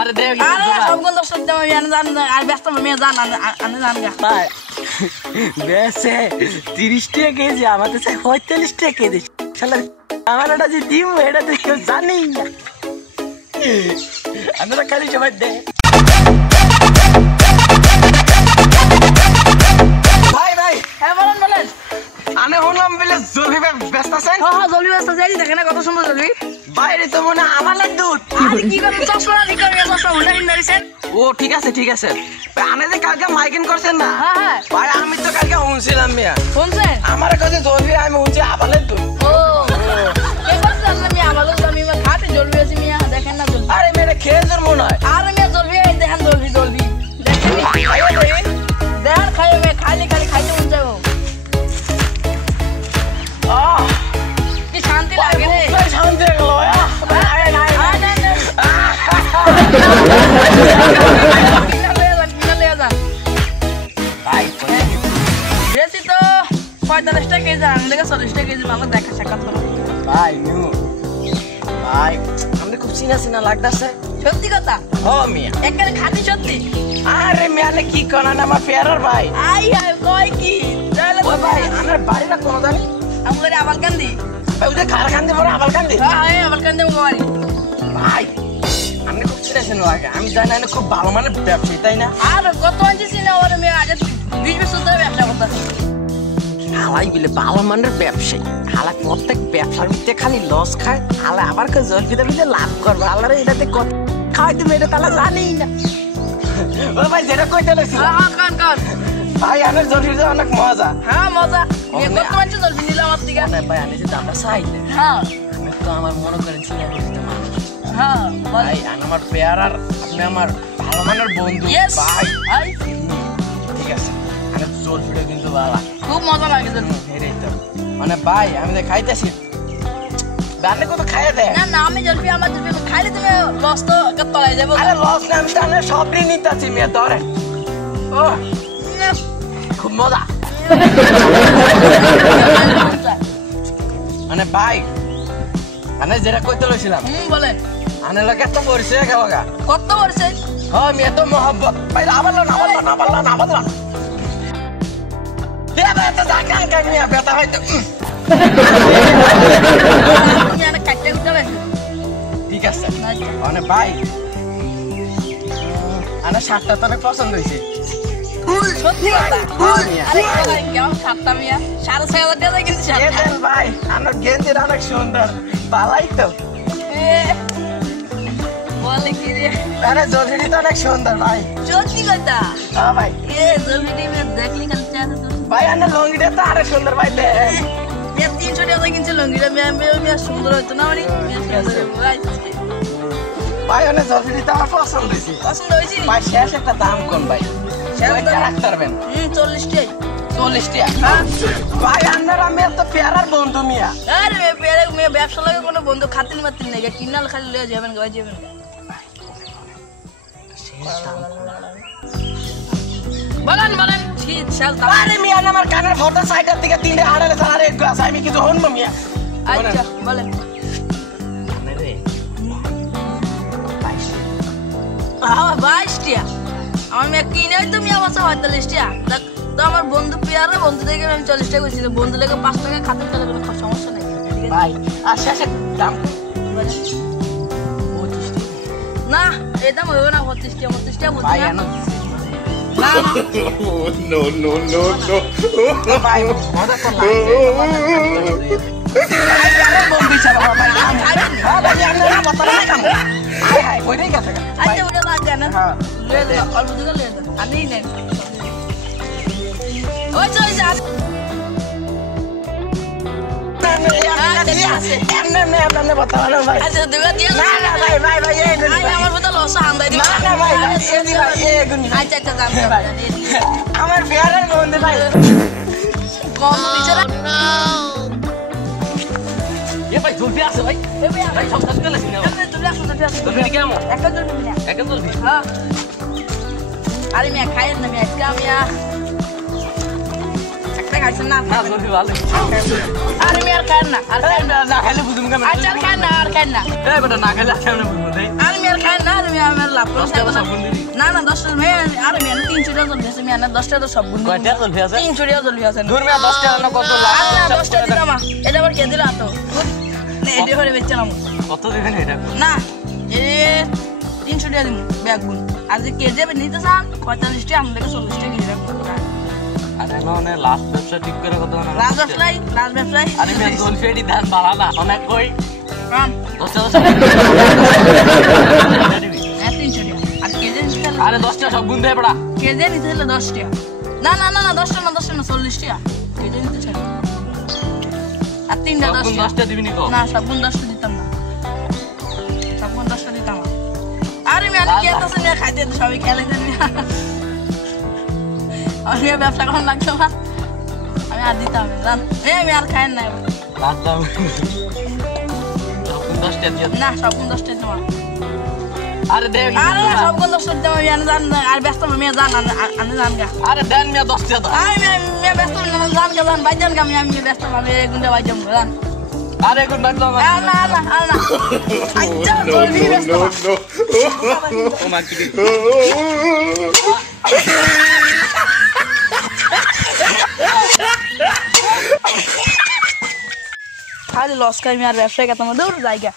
আরে দেখ আরে সবগুলো দর্শক আমি জানি না আর ব্যস্ত মেয়ে জান আমি জানি না ভাই বেশে 30 টাকা কেজি আমাদের 45 টাকা কেজি শালা আমার ওটা যে দিম এটা তো কেউ জানেই না আমরা খালি সবাই দেখ ভাই ভাই হ্যাঁ বলেন বলেন আনে হলাম বলে জলবি ব্যস্ত আছেন হ্যাঁ জলদি ব্যস্ত আছি দেখেন না কত সুন্দর জলদি বাইরে তো মনে আমার দুধ আর কি করে চশমা দি করে চশমা উল্টা হিন্দারিছেন ও ঠিক আছে আনে যে কালকে মাইকিং করছেন না হ্যাঁ হ্যাঁ ভাই আমি তো কালকে শুনছিলাম মিয়া শুনছেন আমার কাছে জলবি আমি শুনছি আবালের দুধ ও কে বলছেন আমি আমালো আমি খাতে জলদি আছি মিয়া দেখেন না জলদি আরে মেরে খেয়ে জোর মনে হয় আর মিয়া জলদি দেখেন জলদি দেখেন দেন খাইও মে খালি খাইতে মন যাবো কি শান্তি লাগে রে শান্তি লাগলো ভাই বেশি তো 45 টাকা কেজি আনলে 40 টাকা কেজি মামা দেখা সাক্ষাৎ করো ভাই ভাই আমাদের খুব চিনা লাগতাছে সত্যি কথা ও মিয়া এখানে খাতি সত্যি আরে মিয়ানে কি করেন আমার ফেরার ভাই আই কয় কি তাহলে ও ভাই আমার বাড়ি না কোন জানি আমগরে আবালকান্দি ওদের কারখানা পরে আবালকান্দি হ্যাঁ আবালকান্দি মোবাইল ভাই আমি খুব চিনেছেন লাগে আমি জানি না খুব ভালো মানে ব্যবসায়ী তাই না আর কত আনছি সিনা ওর মেয়ে আগে 20 বছর ধরে ব্যবসা করতেছে হালাই বলে ভালো মানের ব্যবসায়ী হালা প্রত্যেক ব্যবসার ভিতরে খালি লস খায় হালা আবার জলপিতে মিলে লাভ করবে হালারে এটাতে কত খাওয়াই তুমি এটা তাহলে জানি না ও ভাই যেটা কইতে লাগছিল হ্যাঁ কান ভাই আমার জলপিতে অনেক মজা হ্যাঁ মজা কত আনছি জলদি নিলাম আমার থেকে না ভাই আমি যে দামটা চাইলে হ্যাঁ আমি তো আমার মনে করেন চিনা বলতে মানুষ হ্যাঁ ভাই আমার পেয়ারার আপনি আমার ভালো মানের বন্ধু ইয়েস ভাই ভাই ঠিক আছে আমি জলপিটা কিন্তু ভালো খুব মজা লাগে জলদি এটাই তো মানে ভাই আমি তো খাইতেছি আপনি কত খাইয়ে দেয় না আমি জলদি আমার জলদি খাইলে তুমি লস তো তলায় যাবো আরে লস না আমি তাহলে সবই নিতেছি মেয়ে ধরে ও খুব মজা মানে ভাই আমি যেটা কইতে লইছিলাম বলেন আনে লোকে তো পরিচয় গেল গা কত বলছে হ্যাঁ মেয়ে তো মহব্বত ভাই আবার কে বেটা জাকান কাং মিয়া বেটা হয়তো তুমি আনা কাটতে উঠবে ঠিক আছে মানে ভাই আনা শার্টটা তো অনেক পছন্দ হয়েছে সত্যি কথা আরে কেমন খাটতাম ইয়া 6,500 টাকা কিন্তু দেন ভাই আমার গেঞ্জিটা অনেক সুন্দর ভালাই তো বলে কি রে আরে জলদি তো অনেক সুন্দর ভাই সত্যি কথা হ্যাঁ ভাই জলদি দেখলি কাল চাতে তো ভাই আনা লঙ্গিটা তো আরে সুন্দর ভাই দে 300 টাকা কিনছে লঙ্গিটা মেয়ে সুন্দর হইতো না মানে ভাই আনা জলদি তো আমার পছন্দ হয়েছে পছন্দ হয়েছে ভাই শেষ একটা দাম কোন ভাই রাখতে পারবেন 40 টাকা 40 টাকা ভাই আন্নার আমি তো পেয়ারার বন্ধু মিয়া আরে মেয়ে ব্যবসা লাগে কোনো বন্ধু খাতিন মাতিন নাই কিনাল খালি লয়ে যাবেন গায় যাবেন বলেন শীত শাল আরে মিয়া আমার কানের ফটো সাইডের দিকে তিনটে আড়ালে সাড়ে এক গাছ আমি কিছু হন মিয়া আচ্ছা বলেন আমার 22 টাকা আমার মেয়ে কিনে হয়তো মিয়া বসে 45 টাকা তো আমার বন্ধু পেয়ারা বন্ধু থেকে আমি 40 টাকা কইছি বন্ধু লাগে 5 টাকা খাতির তাহলে কোনো সমস্যা নাই ভাই আর শেষে দাম না এই দাম হইব না 25 টাকা বলছি ভাই না no ভাই মজা তো লাগছে আরে বন্ধু ছাড়া ভাই ভাই আমরা কথা না কাম হাই কইতেই গেছে আচ্ছা ওটা লাগবে না লয়ে দাও অল্প দিকে লয়ে দাও আমি নেন ওই চল যা এমনি বতাও না ভাই আচ্ছা দুগা দিয়া না ভাই এই গুনি আমার বতা লস হান্দাই দিবা না ভাই এই গুনি আচ্ছা দাম ভাই আমার পেয়ারার বন্ধু ভাই কম বিচারা এ ভাই জলদি আসে ভাই ভাই সব কাজ করে না জলদি কেমন একটা জলদি না একদম জলদি হ্যাঁ আরে মিয়া খাইেন না মিয়া একটা মিয়া একটা খাইছেন না না জলদি ভালো আরে মিয়া খাইেন না আর খাইেন না না খাইলে বুঝুম কেমন আচ্ছা খাইেন না আর খাইেন না এই বেটা না খাইলে কেমন বুঝবো দেই আমি আর খাই না আর মিয়া আমার লাভ দশ টাকা সব গুণ দিবি না না 10 টাকা মেয়ে আর মিয়া 300 টাকা চলছে মিয়া না 10 টাকা সব গুণ কয়টা চলবে আছে 300 টাকা চলবে আছে দূর মিয়া 10 টাকা না কত লাভ না 10 টাকা দিলাম এটা আবার কে দিলা তো না এটা করে বেচলাম কত দিবেন এটা না এ 300 টাকা দিমু ব্যাগ গুণ আর যে কে যাবে নিতে চান 45 টাকা আমাদের 40 টাকা কিনে রাখবো আরে মানে লাস্ট ব্যবসা ঠিক করে কত না রাজ ব্যবসায়ী আরে মিয়া জলফেডি ধান বাড়া না অনেক কই কাম 10 টাকা সব দিবি 300 টাকা আর কে যে নিতে হলে আরে 10 টাকা সব গুণ দে পড়া কে যে নিতে হলে 10 টাকা না না না না 10 টাকা না 40 টাকা কে যে নিতে চাই আর তিনটা 10 10 টাকা টাকা দিবি নি কো না সব গুণ 10 টাকা দিতাম না সব গুণ 10 টাকা দিতাম না আরে আমি কে তো নিয়ে খাইতে তো সবাই খেলে দেন আমি ব্যবসা করার লাগতো না আমি আর দিতাম না জান আমি আর খাই না লাস্ট দাম সব গুণ 10 টাকা দিয়ে না সব গুণ 10 টাকা দিতাম আরে দে আরে সব গুণ 10 টাকা দিতাম আমি জান আর ব্যস্ত আমি জান আমি জান গা আরে দেন মিয়া 10 টাকা আমি ব্যস্ত না জান গা জান ভাই জান গা আমি ব্যস্ত আমি গুণটা ভাই যাম জান আরে গুণ বাদ দাও না না না না আচ্ছা জলদি ব্যস্ত ও মা কি খালি লস খাই আমি আর ব্যবসায় কথা দূর জায়গা